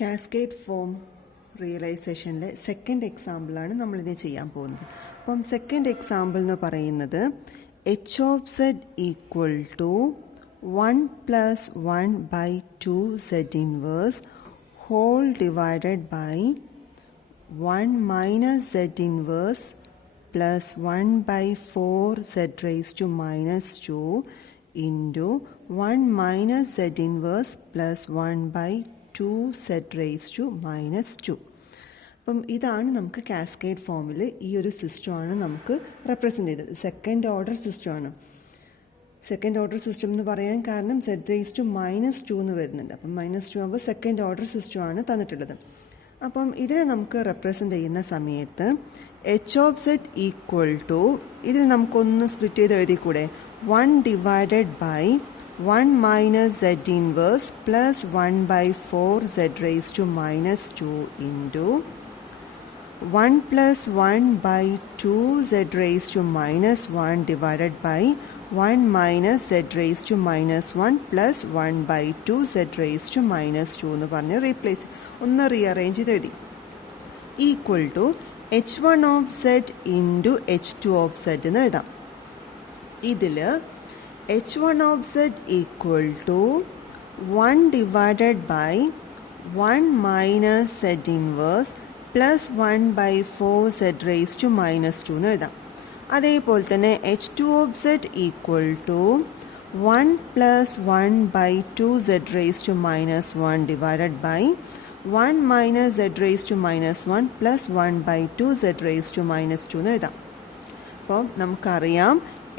Cascade form റിയലൈസേഷനിലെ second എക്സാമ്പിളാണ് നമ്മളിനി ചെയ്യാൻ പോകുന്നത്. അപ്പം സെക്കൻഡ് എക്സാമ്പിൾ എന്ന് പറയുന്നത് H of Z equal to 1+1/2 Z inverse whole divided by 1 - Z inverse plus 1/4 Z raise to -2 into 1 - Z inverse plus 1/2 Z raise to -2. അപ്പം ഇതാണ് നമുക്ക് കാസ്കേഡ് ഫോമിൽ ഈ ഒരു സിസ്റ്റമാണ് നമുക്ക് റെപ്രസെൻ്റ് ചെയ്തത്. സെക്കൻഡ് ഓർഡർ സിസ്റ്റമാണ്. സെക്കൻഡ് ഓർഡർ സിസ്റ്റം എന്ന് പറയാൻ കാരണം സെഡ് റേസ് ടു -2 എന്ന് വരുന്നുണ്ട്. അപ്പം -2 ആകുമ്പോൾ സെക്കൻഡ് ഓർഡർ സിസ്റ്റമാണ് തന്നിട്ടുള്ളത്. അപ്പം ഇതിനെ നമുക്ക് റെപ്രസെൻ്റ് ചെയ്യുന്ന സമയത്ത് H of Z equal to ഇതിന് നമുക്കൊന്ന് സ്പ്ലിറ്റ് ചെയ്ത് എഴുതിക്കൂടെ, 1 divided by 1 - Z inverse plus 1/4 Z raise to -2 into 1 + 1/2 Z raise to -1 divided by 1 - Z raise to -1 plus 1/2 Z raise to -2 എന്ന് പറഞ്ഞ് റീപ്ലേസ് ഒന്ന് റീഅറേഞ്ച് ചെയ്ത് എഴുതി. Equal to h1 of Z into h2 of Z എന്ന് എഴുതാം. ഇതിൽ h1 of Z equal to 1 divided by 1 - Z inverse plus 1/4 Z raise to -2 എന്ന് എഴുതാം. അതേപോലെ തന്നെ h2 of Z equal to 1 + 1/2 Z raise to -1 divided by 1 - Z raise to -1 plus 1/2 Z raise to -2 എന്ന് എഴുതാം. അപ്പം നമുക്കറിയാം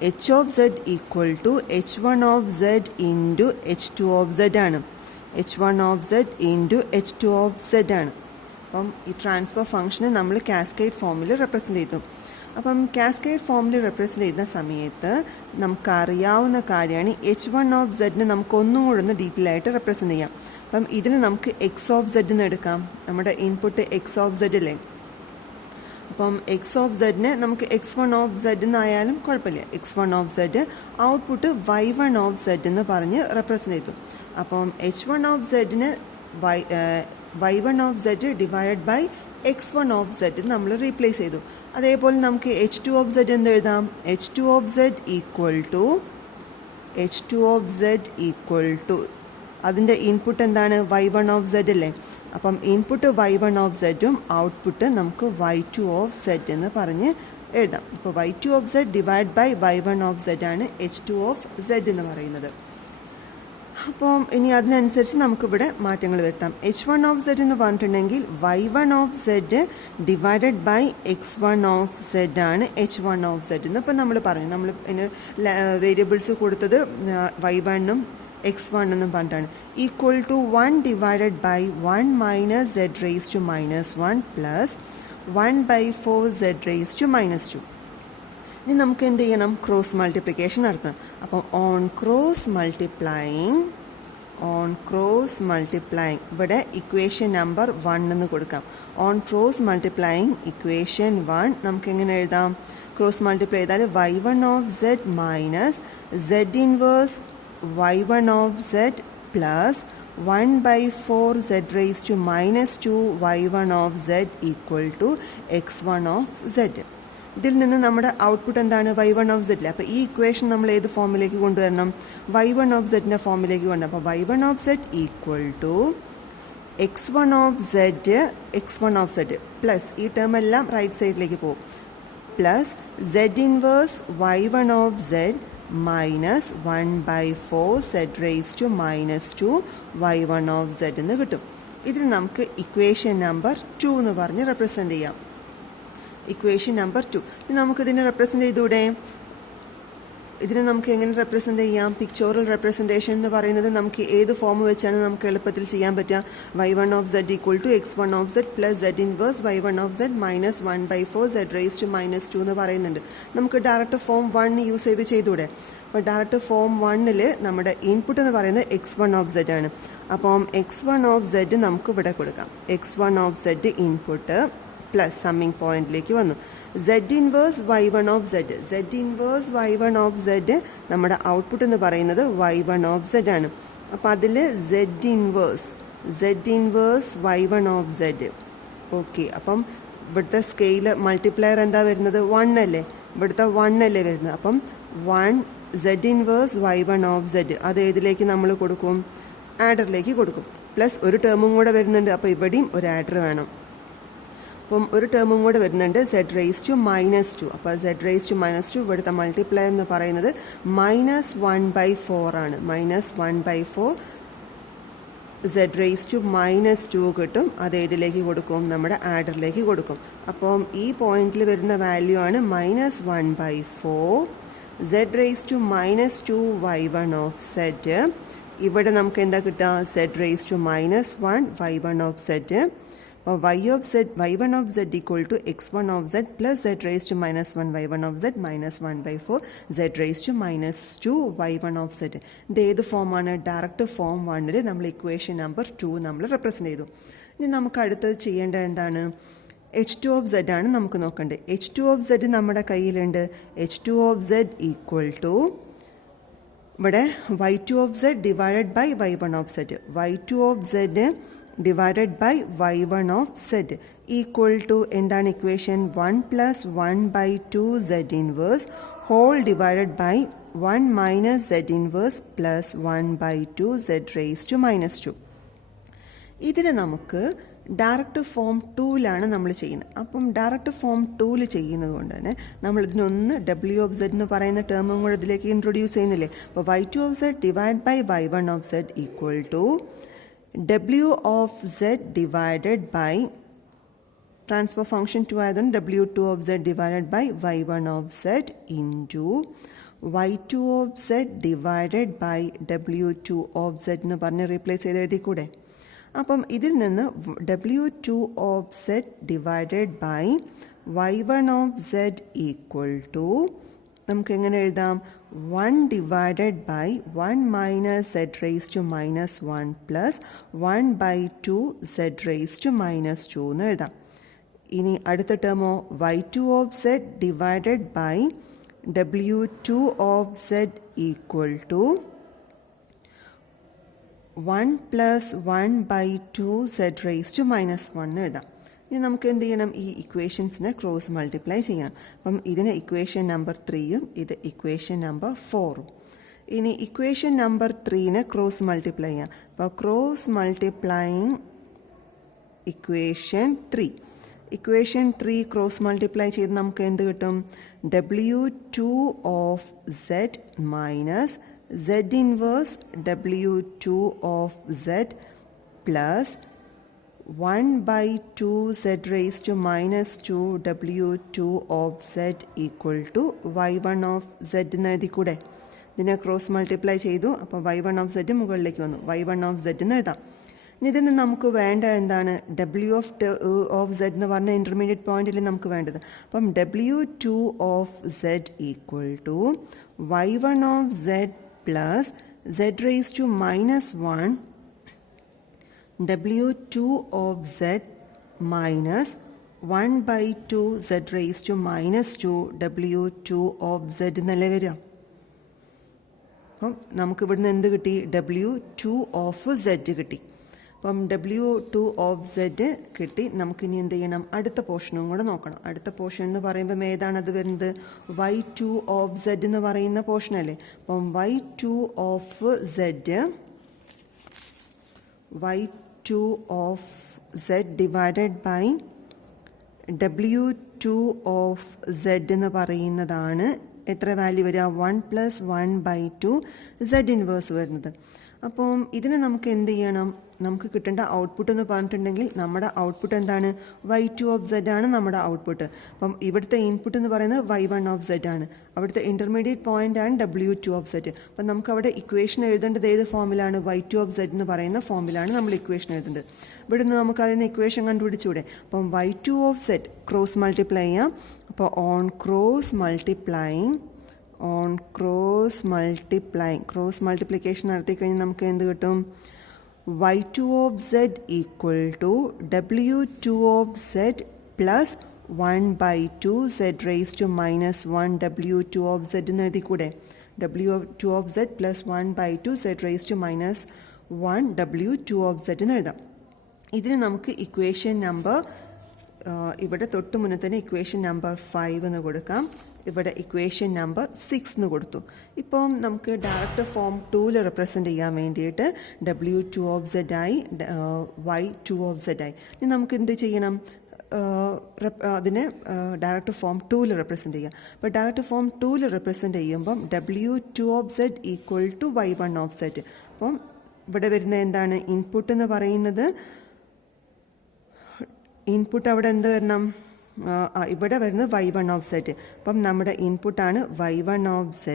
H of Z equal to h1 of Z into h2 of Z ആണ്. h1 of Z into h2 of Z ആണ്. അപ്പം ഈ transfer ഫംഗ്ഷനെ നമ്മൾ കാസ്കേഡ് ഫോമിൽ റെപ്രസെൻ്റ് ചെയ്തു. അപ്പം കാസ്കേഡ് ഫോമിൽ റെപ്രസെൻ്റ് ചെയ്യുന്ന സമയത്ത് നമുക്കറിയാവുന്ന കാര്യമാണ് h1 ഓഫ് സെഡിനെ നമുക്ക് ഒന്നും കൂടെ ഒന്ന് ഡീറ്റെയിൽ ആയിട്ട് റെപ്രസെൻ്റ് ചെയ്യാം. അപ്പം ഇതിന് നമുക്ക് എക്സ് ഓഫ് സെഡ് എന്ന് എടുക്കാം. നമ്മുടെ ഇൻപുട്ട് എക്സ് ഓഫ് സെഡ് അല്ലേ. അപ്പം എക്സ് ഓഫ് സെഡിനെ നമുക്ക് x1 ഓഫ് സെഡ് എന്നായാലും കുഴപ്പമില്ല. x1 of zed output y1 of Z എന്ന് പറഞ്ഞ് റെപ്രസെൻ്റ് ചെയ്തു. അപ്പം h1 ഓഫ് സെഡിന് y1 of Z divided by x1 of zed നമ്മൾ റീപ്ലേസ് ചെയ്തു. അതേപോലെ നമുക്ക് h2 ഓഫ് സെഡ് എന്ത് എഴുതാം, h2 of Z equal to അതിൻ്റെ ഇൻപുട്ട് എന്താണ്, y1 ഓഫ് സെഡ് അല്ലേ. അപ്പം ഇൻപുട്ട് y1 ഓഫ് സെഡും ഔട്ട്പുട്ട് നമുക്ക് y2 ഓഫ് സെഡ് എന്ന് പറഞ്ഞ് എഴുതാം. അപ്പോൾ y2 of Z divide by y1 of Z ആണ് h2 ഓഫ് സെഡ് എന്ന് പറയുന്നത്. അപ്പം ഇനി അതിനനുസരിച്ച് നമുക്കിവിടെ മാറ്റങ്ങൾ വരുത്താം. h1 ഓഫ് സെഡ് എന്ന് പറഞ്ഞിട്ടുണ്ടെങ്കിൽ y1 of Z divided by x1 of Z ആണ് h1 ഓഫ് സെഡ് എന്ന് ഇപ്പം നമ്മൾ പറഞ്ഞു. നമ്മൾ ഇതിന് വേരിയബിൾസ് കൊടുത്തത് y1ഉം x1 എന്നും പറഞ്ഞിട്ടാണ്. Equal to 1 divided by 1 - Z raise to -1 plus 1/4 Z raise to -2. ഇനി നമുക്ക് എന്ത് ചെയ്യണം, ക്രോസ് മൾട്ടിപ്ലിക്കേഷൻ നടത്തണം. അപ്പം ഓൺ ക്രോസ് മൾട്ടിപ്ലൈയിങ് ഇവിടെ ഇക്വേഷൻ നമ്പർ 1 എന്ന് കൊടുക്കാം. ഓൺ ക്രോസ് മൾട്ടിപ്ലൈയിങ് ഇക്വേഷൻ 1 നമുക്ക് എങ്ങനെ എഴുതാം, ക്രോസ് മൾട്ടിപ്ലൈ ചെയ്താൽ y1 of Z minus Z inverse y1 of Z plus 1/4 Z raise to -2 y1 of Z equal to x1 of Z. ഇതിൽ നിന്ന് നമ്മുടെ ഔട്ട്പുട്ട് എന്താണ്, y1 ഓഫ് സെഡിൽ. അപ്പോൾ ഈ ഇക്വേഷൻ നമ്മൾ ഏത് ഫോമിലേക്ക് കൊണ്ടുവരണം, y1 ഓഫ് സെഡിൻ്റെ ഫോമിലേക്ക് കൊണ്ടുവരണം. അപ്പോൾ y1 of Z equal to x1 of Z plus ഈ ടേം എല്ലാം റൈറ്റ് സൈഡിലേക്ക് പോകും, plus Z inverse y1 of Z minus 1/4 Z raise to -2 y1 of Z എന്ന് കിട്ടും. ഇതിന് നമുക്ക് ഇക്വേഷൻ നമ്പർ 2 എന്ന് പറഞ്ഞ് റെപ്രസെൻ്റ് ചെയ്യാം. ഇക്വേഷൻ നമ്പർ 2 നമുക്കിതിനെ റെപ്രസെൻ്റ് ചെയ്തൂടെ. ഇതിനെ നമുക്ക് എങ്ങനെ റെപ്രസെൻ്റ് ചെയ്യാം, പിക്ചോറൽ റെപ്രസെൻറ്റേഷൻ എന്ന് പറയുന്നത് നമുക്ക് ഏത് ഫോം വെച്ചാണ് നമുക്ക് എളുപ്പത്തിൽ ചെയ്യാൻ പറ്റുക. y1 of Z equal to x1 of Z plus Z inverse y1 of Z minus 1/4 Z raise to -2 എന്ന് പറയുന്നുണ്ട്. നമുക്ക് ഡയറക്റ്റ് ഫോം 1 യൂസ് ചെയ്തൂടെ. അപ്പോൾ ഡയറക്റ്റ് ഫോം 1 നമ്മുടെ ഇൻപുട്ട് എന്ന് പറയുന്നത് x1 ഓഫ് സെഡ് ആണ്. അപ്പം x1 ഓഫ് സെഡ് നമുക്ക് ഇവിടെ കൊടുക്കാം. x1 of Z input plus summing പോയിന്റിലേക്ക് വന്നു. Z inverse y1 of Z നമ്മുടെ ഔട്ട്പുട്ട് എന്ന് പറയുന്നത് y1 ഓഫ് സെഡ് ആണ്. അപ്പോൾ അതിൽ Z inverse z inverse y1 of z. Okay, അപ്പം ഇവിടുത്തെ സ്കെയിൽ മൾട്ടിപ്ലയർ എന്താ വരുന്നത്? 1 അല്ലേ? ഇവിടുത്തെ 1 അല്ലേ വരുന്നത്? അപ്പം 1 z inverse y1 of z അത് ഏതിലേക്ക് നമ്മൾ കൊടുക്കും? ആഡറിലേക്ക് കൊടുക്കും. പ്ലസ് ഒരു ടേമും കൂടെ വരുന്നുണ്ട്, അപ്പോൾ ഇവിടെയും ഒരു ആഡർ വേണം. അപ്പം ഒരു ടേമും കൂടെ വരുന്നുണ്ട്, z റേസ് ടു -2. അപ്പോൾ z റേസ് ടു -2 ഇവിടുത്തെ മൾട്ടിപ്ലയർ എന്ന് പറയുന്നത് -1/4 ആണ്. -1/4 z റേസ് ടു -2 കിട്ടും. അത് ഏതിലേക്ക് കൊടുക്കും? നമ്മുടെ ആഡറിലേക്ക് കൊടുക്കും. അപ്പം ഈ പോയിന്റിൽ വരുന്ന വാല്യൂ ആണ് -1/4 z raise to -2 y1 of z. ഇവിടെ നമുക്ക് എന്താ കിട്ടുക? z raise to -1 y1 of z. അപ്പോൾ y1 of z equal to x1 of z plus z raise to -1 y1 of z -1/4 z raise to -2 y1 of z. ഇത് ഏത് ഫോമാണ്? Direct form 1ൽ നമ്മൾ ഇക്വേഷൻ നമ്പർ 2 നമ്മൾ represent ചെയ്തു. ഇനി നമുക്ക് അടുത്തത് ചെയ്യേണ്ടത് എന്താണ്? h2 ഓഫ് z ആണ് നമുക്ക് നോക്കേണ്ടത്. h2 ഓഫ് z നമ്മുടെ കയ്യിലുണ്ട്. h2 of z equal to ഇവിടെ y2 of z divided by y1 of z. y2 of z divided by y1 of z equal to എന്താണ് equation? 1 plus 1/2 z inverse whole divided by 1 minus z inverse plus 1/2 z raise to -2. ഇതിന് നമുക്ക് direct form 2ലാണ് നമ്മൾ ചെയ്യുന്നത്. അപ്പം direct form 2ൽ ചെയ്യുന്നത് കൊണ്ട് തന്നെ നമ്മൾ ഇതിനൊന്ന് w ഓഫ് z എന്ന് പറയുന്ന ടേമും കൂടെ ഇതിലേക്ക് ഇൻട്രൊഡ്യൂസ് ചെയ്യുന്നില്ലേ? അപ്പോൾ y2 of z divide by y1 of z equal to w of z divided by transfer function 2 ആയതുകൊണ്ട് w2 of z divided by y1 of z into y2 of z divided by w2 of z എന്ന് പറഞ്ഞ് replace ചെയ്ത് എഴുതിക്കൂടെ? അപ്പം ഇതിൽ നിന്ന് w2 of z divided by y1 of z equal to നമുക്ക് എങ്ങനെ എഴുതാം? 1 divided by 1 minus z raise to -1 plus 1/2 z raise to -2 എന്ന് എഴുതാം. ഇനി അടുത്ത ടേമോ y2 of z divided by w2 of z equal to 1 plus 1/2 z raise to -1 എന്ന് എഴുതാം. ഇനി നമുക്ക് എന്ത് ചെയ്യണം? ഈ ഇക്വേഷൻസിനെ ക്രോസ് മൾട്ടിപ്ലൈ ചെയ്യണം. അപ്പം ഇതിന് ഇക്വേഷൻ നമ്പർ 3യും ഇത് ഇക്വേഷൻ നമ്പർ 4ഉം. ഇനി ഇക്വേഷൻ നമ്പർ 3നെ ക്രോസ് മൾട്ടിപ്ലൈ ചെയ്യാം. അപ്പോൾ cross multiplying equation 3. Equation 3 cross multiply ചെയ്ത് നമുക്ക് എന്ത് കിട്ടും? w2 of z minus z inverse w2 of z plus 1/2 z raise to -2 w2 of z equal to y1 of z എന്ന് എഴുതിക്കൂടെ? ഇതിനെ cross multiply ചെയ്തു. അപ്പോൾ y1 ഓഫ് z മുകളിലേക്ക് വന്നു. y1 ഓഫ് z എന്ന് എഴുതാം. ഇതിന് നമുക്ക് വേണ്ട എന്താണ്? w ഓഫ് z എന്ന് പറഞ്ഞ ഇൻ്റർമീഡിയറ്റ് പോയിന്റിൽ നമുക്ക് വേണ്ടത്. അപ്പം w2 of z equal to y1 of z plus z raise to -1 w2 of z minus 1/2 z raise to -2 w2 of z എന്നല്ലേ വരിക? അപ്പം നമുക്ക് ഇവിടുന്ന് എന്ത് കിട്ടി? w2 ഓഫ് z കിട്ടി. അപ്പം w2 ഓഫ് z കിട്ടി. നമുക്കിനി എന്ത് ചെയ്യണം? അടുത്ത പോർഷനും കൂടെ നോക്കണം. അടുത്ത പോർഷൻ എന്ന് പറയുമ്പം ഏതാണത് വരുന്നത്? y2 ഓഫ് z എന്ന് പറയുന്ന പോർഷനല്ലേ? അപ്പം y2 of z divided by w2 of z എന്ന് പറയുന്നതാണ് എത്ര വാല്യൂ വരിക? 1 പ്ലസ് 1/2 z ഇൻവേഴ്സ് വരുന്നത്. അപ്പം ഇതിന് നമുക്ക് എന്ത് ചെയ്യണം? നമുക്ക് കിട്ടേണ്ട ഔട്ട്പുട്ട് എന്ന് പറഞ്ഞിട്ടുണ്ടെങ്കിൽ നമ്മുടെ ഔട്ട്പുട്ട് എന്താണ്? y2 ഓഫ് z ആണ് നമ്മുടെ ഔട്ട്പുട്ട്. അപ്പം ഇവിടുത്തെ ഇൻപുട്ട് എന്ന് പറയുന്നത് y1 ഓഫ് z ആണ്. അവിടുത്തെ ഇൻ്റർമീഡിയറ്റ് പോയിന്റ് ആണ് w2 ഓഫ് z. അപ്പം നമുക്ക് അവിടെ ഇക്വേഷൻ എഴുതേണ്ടത് ഏത് ഫോമിലാണ്? y2 ഓഫ് z എന്ന് പറയുന്ന ഫോമിലാണ് നമ്മൾ ഇക്വേഷൻ എഴുതേണ്ടത്. ഇവിടെ നിന്ന് നമുക്ക് അതിന് ഇക്വേഷൻ കണ്ടുപിടിച്ചൂടെ? അപ്പം y2 of z cross multiply ചെയ്യാം. അപ്പോൾ ഓൺ ക്രോസ് മൾട്ടിപ്ലിക്കേഷൻ നടത്തി കഴിഞ്ഞാൽ നമുക്ക് എന്ത് കിട്ടും? y2 of z equal to w2 of z plus 1/2 z raise to -1 w2 of z എന്ന് എഴുതിക്കൂടെ? w2 of z plus 1/2 z raise to 1 W2 of Z എന്ന് എഴുതാം. ഇതിന് നമുക്ക് ഇക്വേഷൻ നമ്പർ ഇവിടെ തൊട്ട് മുന്നേ തന്നെ ഇക്വേഷൻ നമ്പർ 5 എന്ന് കൊടുക്കാം. ഇവിടെ ഇക്വേഷൻ നമ്പർ 6 എന്ന് കൊടുത്തു. ഇപ്പം നമുക്ക് ഡയറക്റ്റ് ഫോം 2ൽ റെപ്രസെൻറ്റ് ചെയ്യാൻ വേണ്ടിയിട്ട് W2 of Z ആയി Y2 of Z ആയി. ഇനി നമുക്ക് എന്ത് ചെയ്യണം? അതിനെ ഡയറക്റ്റ് ഫോം 2ൽ റെപ്രസെൻറ്റ് ചെയ്യാം. അപ്പോൾ ഡയറക്റ്റ് ഫോം 2ൽ റെപ്രസെൻറ്റ് ചെയ്യുമ്പം W2 of Z equal to Y1 of Z. അപ്പം ഇവിടെ വരുന്ന എന്താണ് ഇൻപുട്ട് എന്ന് പറയുന്നത്? ഇൻപുട്ട് അവിടെ എന്ത് വരണം? ഇവിടെ വരുന്നത് Y1 of Z. അപ്പം നമ്മുടെ ഇൻപുട്ടാണ് Y1 of Z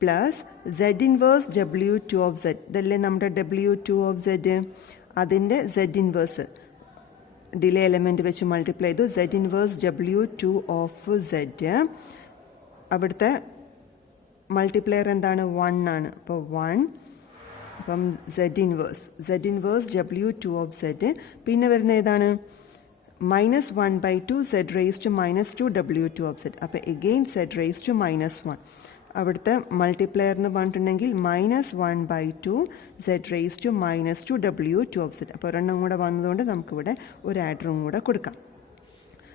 plus Z inverse W2 of Z. ഇതല്ലേ നമ്മുടെ W2 of Z. അതിൻ്റെ Z ഇൻവേഴ്സ് ഡിലേ എലമെൻറ്റ് വെച്ച് മൾട്ടിപ്ലൈ ചെയ്തു. Z inverse W2 of Z. അവിടുത്തെ മൾട്ടിപ്ലയർ എന്താണ്? 1 ആണ്. അപ്പോൾ 1. അപ്പം Z inverse W2 of Z. പിന്നെ വരുന്ന ഏതാണ്? -1/2 Z raised to -2 W2 of Z. അപ്പോൾ എഗെയിൻ Z raised to -1. അവിടുത്തെ മൾട്ടിപ്ലയർ എന്ന് പറഞ്ഞിട്ടുണ്ടെങ്കിൽ -1/2 Z raised to -2 W2 of Z. അപ്പോൾ ഒരെണ്ണം കൂടെ വന്നതുകൊണ്ട് നമുക്കിവിടെ ഒരു ആഡറും കൂടെ കൊടുക്കാം.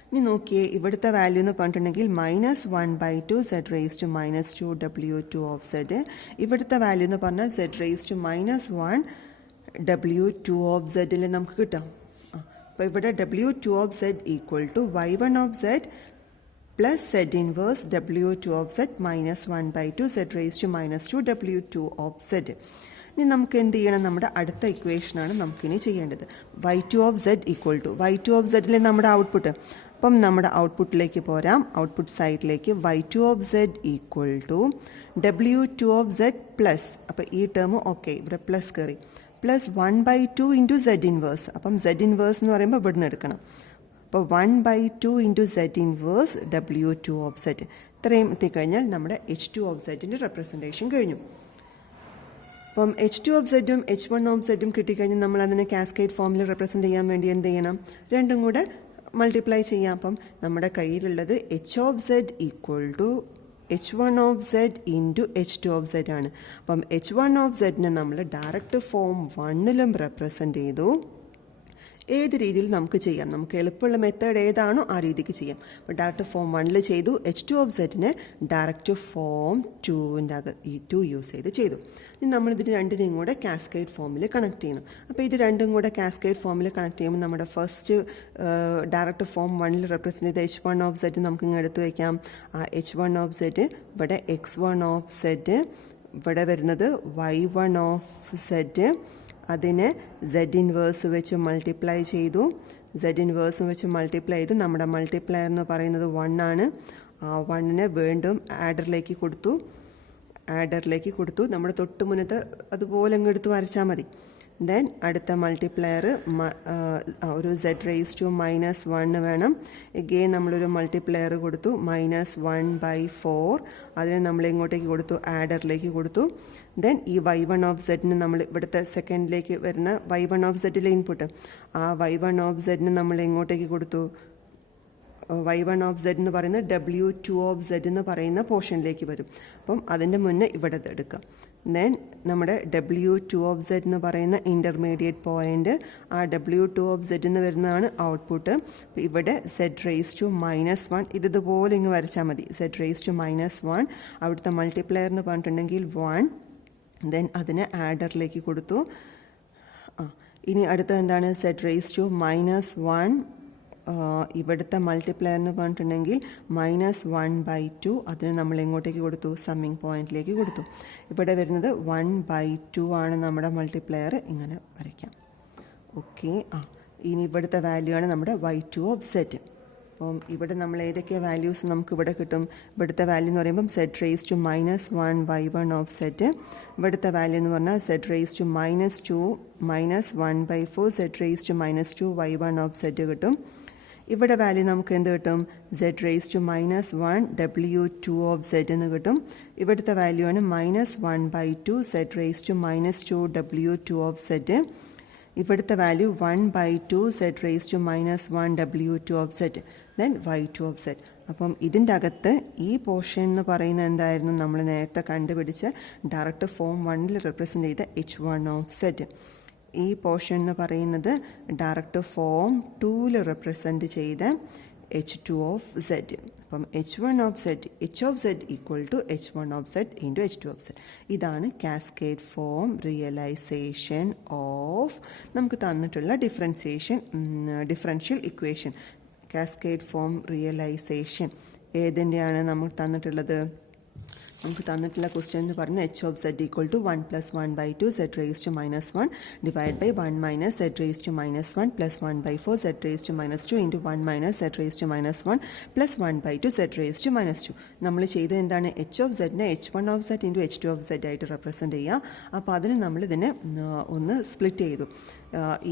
ഇനി നോക്കിയേ, ഇവിടുത്തെ വാല്യൂ എന്ന് പറഞ്ഞിട്ടുണ്ടെങ്കിൽ -1/2 Z raised to -2 W2 of Z. ഇവിടുത്തെ വാല്യൂ എന്ന് പറഞ്ഞാൽ Z raised to -1 W2 of Z നമുക്ക് കിട്ടാം. അപ്പോൾ ഇവിടെ W2 of Z equal to Y1 of Z plus Z inverse W2 of Z -1/2 Z raised to -2 W2 of Z. ഇനി നമുക്ക് എന്ത് ചെയ്യണം? നമ്മുടെ അടുത്ത ഇക്വേഷനാണ് നമുക്കിനി ചെയ്യേണ്ടത്. Y2 of Z equal to Y2 of Z നമ്മുടെ ഔട്ട്പുട്ട്. അപ്പം നമ്മുടെ ഔട്ട്പുട്ടിലേക്ക് പോരാം. ഔട്ട്പുട്ട് സൈഡിലേക്ക് Y2 of Z equal to W2 of Z plus, അപ്പോൾ ഈ ടേം ഓക്കെ, ഇവിടെ പ്ലസ് കയറി, പ്ലസ് 1/2 ഇൻറ്റു Z ഇൻവേഴ്സ്. അപ്പം Z ഇൻവേഴ്സ് എന്ന് പറയുമ്പോൾ ഇവിടുന്ന് എടുക്കണം. അപ്പോൾ 1/2 into Z inverse W2 of Z. ഇത്രയും എത്തിക്കഴിഞ്ഞാൽ നമ്മുടെ H2 of Z റെപ്രസെൻറ്റേഷൻ കഴിഞ്ഞു. അപ്പം H2 of Z H1 of Z കിട്ടിക്കഴിഞ്ഞാൽ നമ്മൾ അതിനെ കാസ്കേഡ് ഫോമിൽ റെപ്രസെൻറ്റ് ചെയ്യാൻ വേണ്ടി എന്ത് ചെയ്യണം? രണ്ടും കൂടെ മൾട്ടിപ്ലൈ ചെയ്യാം. അപ്പം നമ്മുടെ കയ്യിലുള്ളത് H of Z equal to H1 of Z into H2 of Z ആണ്. അപ്പം H1 of Z നമ്മൾ ഡയറക്റ്റ് ഫോം 1ലും റെപ്രസെൻറ്റ് ചെയ്തു. ഏത് രീതിയിൽ നമുക്ക് ചെയ്യാം? നമുക്ക് എളുപ്പമുള്ള മെത്തേഡ് ഏതാണോ ആ രീതിക്ക് ചെയ്യാം. അപ്പോൾ ഡയറക്റ്റ് ഫോം 1ൽ ചെയ്തു. H2 of Z direct form 2ൻ്റെ ഈ 2 യൂസ് ചെയ്തു. ഇനി നമ്മളിതിന് രണ്ടിനെയും കൂടെ കാസ്കേഡ് ഫോമിൽ കണക്ട് ചെയ്യണം. അപ്പോൾ ഇത് രണ്ടും കൂടെ കാസ്കേഡ് ഫോമിൽ കണക്ട് ചെയ്യുമ്പോൾ നമ്മുടെ ഫസ്റ്റ് ഡയറക്റ്റ് ഫോം 1ൽ റെപ്രസെൻറ്റ് ചെയ്ത H1 of Z നമുക്ക് ഇങ്ങനെ എടുത്ത് വയ്ക്കാം. ആ H1 of Z ഇവിടെ X1 of Z, ഇവിടെ വരുന്നത് Y1 of Z. അതിനെ Z ഇൻവേഴ്സ് വെച്ച് മൾട്ടിപ്ലൈ ചെയ്തു. Z ഇൻവേഴ്സും വെച്ച് മൾട്ടിപ്ലൈ ചെയ്തു. നമ്മുടെ മൾട്ടിപ്ലയർ എന്ന് പറയുന്നത് 1 ആണ്. ആ 1നെ വീണ്ടും ആഡറിലേക്ക് കൊടുത്തു. നമ്മുടെ തൊട്ട് മുന്നത്തെ അതുപോലെ അങ്ങ് എടുത്ത് വരച്ചാൽ മതി. ദെൻ അടുത്ത മൾട്ടിപ്ലയർ ഒരു Z raised to -1 വേണം. എഗെയിൻ നമ്മളൊരു മൾട്ടിപ്ലയർ കൊടുത്തു -1/4. അതിനെ നമ്മൾ ഇങ്ങോട്ടേക്ക് കൊടുത്തു, ആഡറിലേക്ക് കൊടുത്തു. ദെൻ ഈ Y1 of Z നമ്മൾ ഇവിടുത്തെ സെക്കൻഡിലേക്ക് വരുന്ന Y1 of Z ഇൻപുട്ട്, ആ Y1 of Z നമ്മൾ എങ്ങോട്ടേക്ക് കൊടുത്തു? Y1 of Z എന്ന് പറയുന്നത് W2 of Z എന്ന് പറയുന്ന പോർഷനിലേക്ക് വരും. അപ്പം അതിൻ്റെ മുന്നേ ഇവിടെ എടുക്കാം. ദെൻ നമ്മുടെ W2 of Z എന്ന് പറയുന്ന ഇൻ്റർമീഡിയറ്റ് പോയിൻ്റ്, ആ W2 of Z എന്ന് വരുന്നതാണ് ഔട്ട്പുട്ട്. ഇവിടെ Z raised to -1, ഇതുപോലെ ഇങ്ങ് വരച്ചാൽ മതി. Z raised to -1, അവിടുത്തെ മൾട്ടിപ്ലയർ എന്ന് പറഞ്ഞിട്ടുണ്ടെങ്കിൽ 1. ദെൻ അതിനെ ആഡറിലേക്ക് കൊടുത്തു. ഇനി അടുത്ത എന്താണ്? Z raised to -1, ഇവിടുത്തെ മൾട്ടിപ്ലയർ എന്ന് പറഞ്ഞിട്ടുണ്ടെങ്കിൽ -1/2. അതിന് നമ്മൾ എങ്ങോട്ടേക്ക് കൊടുത്തു? സമ്മിങ് പോയിന്റിലേക്ക് കൊടുത്തു. ഇവിടെ വരുന്നത് 1/2 ആണ് നമ്മുടെ മൾട്ടിപ്ലയർ. ഇങ്ങനെ വരയ്ക്കാം. ഓക്കെ. ഇനി ഇവിടുത്തെ വാല്യൂ ആണ് നമ്മുടെ Y2 of Z. അപ്പം ഇവിടെ നമ്മൾ ഏതൊക്കെ വാല്യൂസ് നമുക്ക് ഇവിടെ കിട്ടും? ഇവിടുത്തെ വാല്യൂ എന്ന് പറയുമ്പം Z raised to -1 Y1 of Z. ഇവിടുത്തെ വാല്യൂ എന്ന് പറഞ്ഞാൽ Z raised to -2 -1/4 Z raised to -2 Y1 of Z കിട്ടും. ഇവിടെ വാല്യൂ നമുക്ക് എന്ത് കിട്ടും? Z raised to -1 W2 of Z എന്ന് കിട്ടും. ഇവിടുത്തെ വാല്യൂ ആണ് -1/2 Z raised to -2 W2 of Z. ഇവിടുത്തെ value 1/2 z raised to minus 1 w2 of z, then y2 of z. അപ്പം ഇതിൻ്റെ അകത്ത് ഈ പോർഷൻ എന്ന് പറയുന്നത് എന്തായിരുന്നു? നമ്മൾ നേരത്തെ കണ്ടുപിടിച്ച ഡയറക്റ്റ് ഫോം 1ൽ റെപ്രസെൻ്റ് ചെയ്ത h1 of z. ഈ പോർഷൻ എന്ന് പറയുന്നത് ഡയറക്റ്റ് ഫോം 2ൽ റെപ്രസെൻ്റ് ചെയ്ത h2 of z. അപ്പം h1 of z, h of z equal to h1 of z into h2 of z. ഇതാണ് കാസ്കേഡ് ഫോം റിയലൈസേഷൻ ഓഫ് നമുക്ക് തന്നിട്ടുള്ള differential equation. Cascade form realisation ഏതിൻ്റെയാണ് നമുക്ക് തന്നിട്ടുള്ളത്? നമുക്ക് തന്നിട്ടുള്ള ക്വസ്റ്റ്യൻ എന്ന് പറഞ്ഞാൽ h of z equal to 1 + 1/2 z raised to minus 1 divide by 1 - z raised to minus 1 + 1/4 z raised to minus 2 into 1 - z raised to minus 1 + 1/2 z raised to minus 2. നമ്മൾ ചെയ്തത് എന്താണ്? h of z-നെ h1 of z into h2 of z ആയിട്ട് represent ചെയ്യുക. അപ്പോൾ അതിന് നമ്മളിതിനെ ഒന്ന് split ചെയ്തു.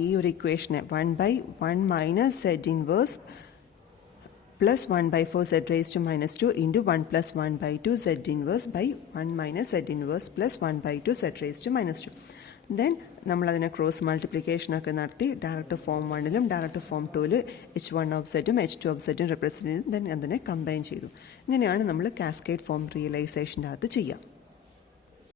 ഈ ഒരു ഇക്വേഷനെ 1/1 - z inverse plus 1/4 z raised to minus 2 into 1 + 1/2 z inverse by 1 - z inverse plus 1/2 z raised to minus 2. Then നമ്മളതിനെ ക്രോസ് മൾട്ടിപ്ലിക്കേഷനൊക്കെ നടത്തി ഡയറക്റ്റ് ഫോം 1ലും ഡയറക്റ്റ് ഫോം 2ൽ h1 of z-ഉം h2 of z-ഉം റെപ്രസെൻ്റ് ചെയ്തു. ദെൻ അതിനെ കമ്പൈൻ ചെയ്തു. ഇങ്ങനെയാണ് നമ്മൾ കാസ്കേഡ് ഫോം റിയലൈസേഷൻ്റെ അകത്ത് ചെയ്യുക.